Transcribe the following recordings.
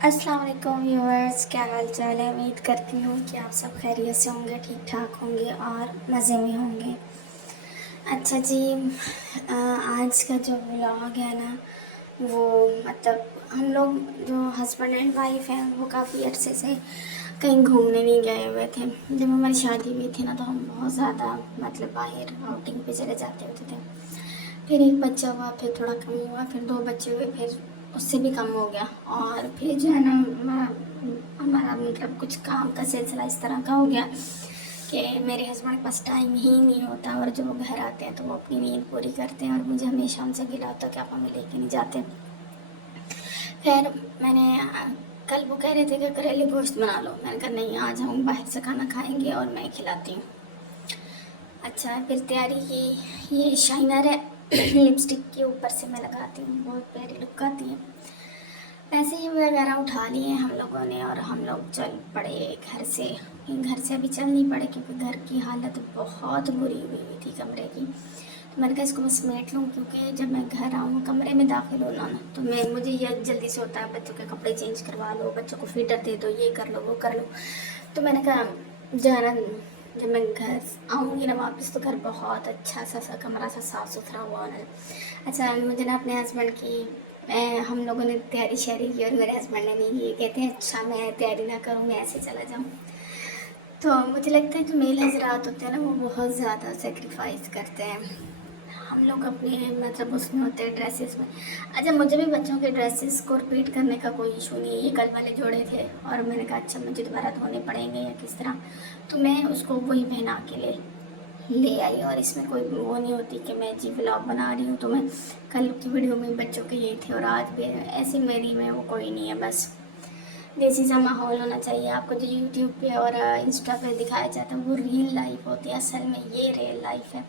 अस्सलाम वालेकुम व्यूअर्स, क्या हाल चाल है। उम्मीद करती हूँ कि आप सब खैरियत से होंगे, ठीक ठाक होंगे और मज़े में होंगे। अच्छा जी, आज का जो व्लॉग है ना, वो मतलब हम लोग जो हस्बैंड एंड वाइफ हैं वो काफ़ी अरसे से कहीं घूमने नहीं गए हुए थे। जब हमारी शादी हुई थी ना, तो हम बहुत ज़्यादा मतलब बाहर आउटिंग पे चले जाते होते थे। फिर एक बच्चा हुआ, फिर थोड़ा कम हुआ, फिर दो बच्चे हुए, फिर उससे भी कम हो गया। और फिर जो है ना, हमारा मतलब कुछ काम का सिलसिला इस तरह का हो गया कि मेरे हस्बैंड के पास टाइम ही नहीं होता, और जब वो घर आते हैं तो वो अपनी नींद पूरी करते हैं और मुझे हमेशा उनसे गिला होता है कि आप हमें लेके नहीं जाते। खैर, मैंने कल वो कह रहे थे कि करेले गोश्त बना लो। मैंने कहा नहीं, आज हम बाहर से खाना खाएंगे और मैं खिलाती हूँ। अच्छा, फिर तैयारी की। ये शाइनर है लिपस्टिक के ऊपर से मैं लगाती हूँ, बहुत प्यारी लुक आती है। पैसे ही वगैरह उठा लिए हम लोगों ने और हम लोग चल पड़े घर से। घर से अभी चल नहीं पड़े क्योंकि घर की हालत बहुत बुरी हुई थी कमरे की। तो मैंने कहा इसको मैं समेट लूँ, क्योंकि जब मैं घर आऊँ कमरे में दाखिल होना ना, तो मुझे यह जल्दी से होता है, बच्चों के कपड़े चेंज करवा लो, बच्चों को फीडर दे दो, ये कर लो वो कर लो। तो मैंने कहा जाना, जब मैं घर आऊँगी ना वापस, तो घर बहुत अच्छा सा कमरा सा साफ़ सुथरा हुआ होना। अच्छा, मुझे ना अपने हस्बैंड की हम लोगों ने तैयारी शैयारी की और मेरे हस्बैंड ने नहीं की। ये कहते हैं अच्छा मैं तैयारी ना करूँ, मैं ऐसे चला जाऊँ। तो मुझे लगता है जो मेल हजरात होते हैं ना, वो बहुत ज़्यादा सेक्रीफाइस करते हैं। हम लोग अपने मतलब उसमें होते हैं ड्रेसेस में। अच्छा, मुझे भी बच्चों के ड्रेसेस को रिपीट करने का कोई इशू नहीं है। ये कल वाले जोड़े थे और मैंने कहा अच्छा मुझे दोबारा धोने पड़ेंगे या किस तरह, तो मैं उसको वही पहना के ले आई। और इसमें कोई वो नहीं होती कि मैं जी व्लॉग बना रही हूँ तो मैं कल की वीडियो में बच्चों के ये थे और आज भी ऐसी मेरी में वो कोई नहीं है। बस देसी सा माहौल होना चाहिए। आपको जो यूट्यूब पे और इंस्टा पे दिखाया जाता है वो रियल लाइफ होती है, असल में ये रियल लाइफ है।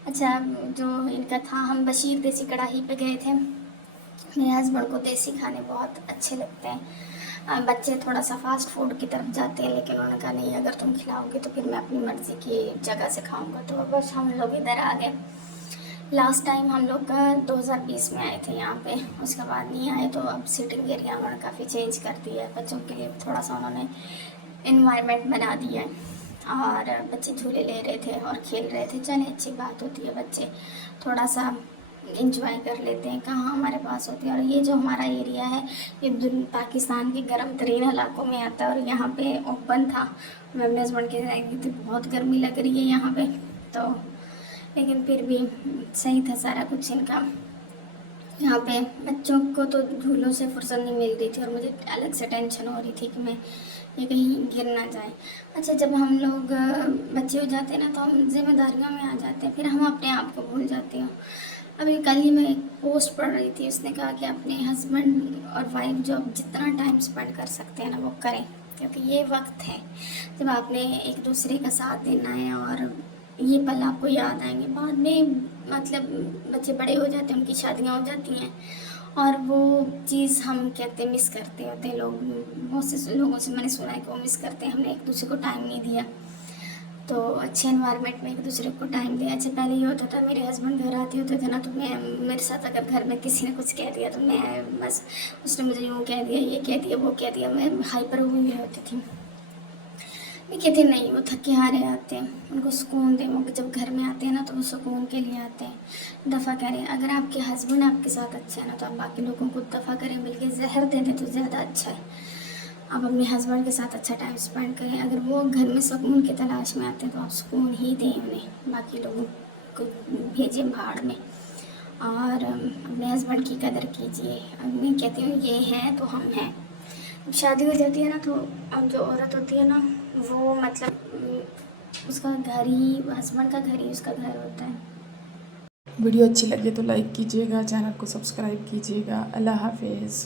अच्छा, जो इनका था, हम बशीर देसी कढ़ाई पे गए थे। मेरे हस्बैंड को देसी खाने बहुत अच्छे लगते हैं। बच्चे थोड़ा सा फास्ट फूड की तरफ जाते हैं, लेकिन उन्होंने कहा नहीं, अगर तुम खिलाओगे तो फिर मैं अपनी मर्ज़ी की जगह से खाऊंगा। तो बस हम लोग इधर आ गए। लास्ट टाइम हम लोग 2020 में आए थे यहाँ पे, उसके बाद नहीं आए। तो अब सिटिंग एरिया उन्होंने काफ़ी चेंज कर दिया है, बच्चों के लिए थोड़ा सा उन्होंने इन्वायरमेंट बना दिया है। और बच्चे झूले ले रहे थे और खेल रहे थे। चले, अच्छी बात होती है, बच्चे थोड़ा सा इंजॉय कर लेते हैं, कहाँ हमारे पास होती है। और ये जो हमारा एरिया है, ये पाकिस्तान के गर्म तरीन इलाकों में आता है और यहाँ पे ओपन था। मैं अपने हस्बैंड के साथ गई थी, बहुत गर्मी लग रही है यहाँ पे तो, लेकिन फिर भी सही था सारा कुछ इनका। यहाँ पे बच्चों को तो झूलों से फुर्सत नहीं मिल रही थी और मुझे अलग से टेंशन हो रही थी कि मैं ये कहीं गिर ना जाए। अच्छा, जब हम लोग बच्चे हो जाते हैं ना, तो हम जिम्मेदारियों में आ जाते हैं, फिर हम अपने आप को भूल जाते हैं। अभी कल ही मैं एक पोस्ट पढ़ रही थी, उसने कहा कि अपने हस्बैंड और वाइफ जो आप जितना टाइम स्पेंड कर सकते हैं ना वो करें, क्योंकि ये वक्त है जब आपने एक दूसरे का साथ देना है और ये पल आपको याद आएंगे बाद में। मतलब बच्चे बड़े हो जाते हैं, उनकी शादियाँ हो जाती हैं और वो चीज़ हम कहते मिस करते होते हैं। लोग, बहुत से लोगों से मैंने सुना है कि वो मिस करते हैं, हमने एक दूसरे को टाइम नहीं दिया। तो अच्छे इन्वायरमेंट में एक दूसरे को टाइम दिया। अच्छा, पहले ये होता था, मेरे हस्बैंड घर आते होते थे ना, तो मैं मेरे साथ अगर घर में किसी ने कुछ कह दिया तो मैं बस, उसने मुझे यूँ कह दिया, ये कह दिया, वो कह दिया, मैं हाइपर हुई होती थी। ये कहते नहीं, वो थके हारे आते हैं, उनको सुकून दें। वो जब घर में आते हैं ना तो वो सुकून के लिए आते हैं। दफ़ा करें, अगर आपके हस्बैंड आपके साथ अच्छे हैं ना, तो आप बाकी लोगों को दफ़ा करें, बल्कि ज़हर दे दें तो ज़्यादा अच्छा है। आप अपने हस्बैंड के साथ अच्छा टाइम स्पेंड करें। अगर वो घर में सुकून की तलाश में आते हैं तो आप सुकून ही दें उन्हें, बाकी लोगों को भेजें भाड़ में। और अपने हस्बैंड की कदर कीजिए। अब मैं कहती हूँ ये हैं तो हम हैं। शादी हो जाती है ना, तो अब जो औरत होती है ना, वो मतलब उसका घर ही, हस्बैंड का घर ही उसका घर होता है। वीडियो अच्छी लगे तो लाइक कीजिएगा, चैनल को सब्सक्राइब कीजिएगा। अल्लाह हाफिज़।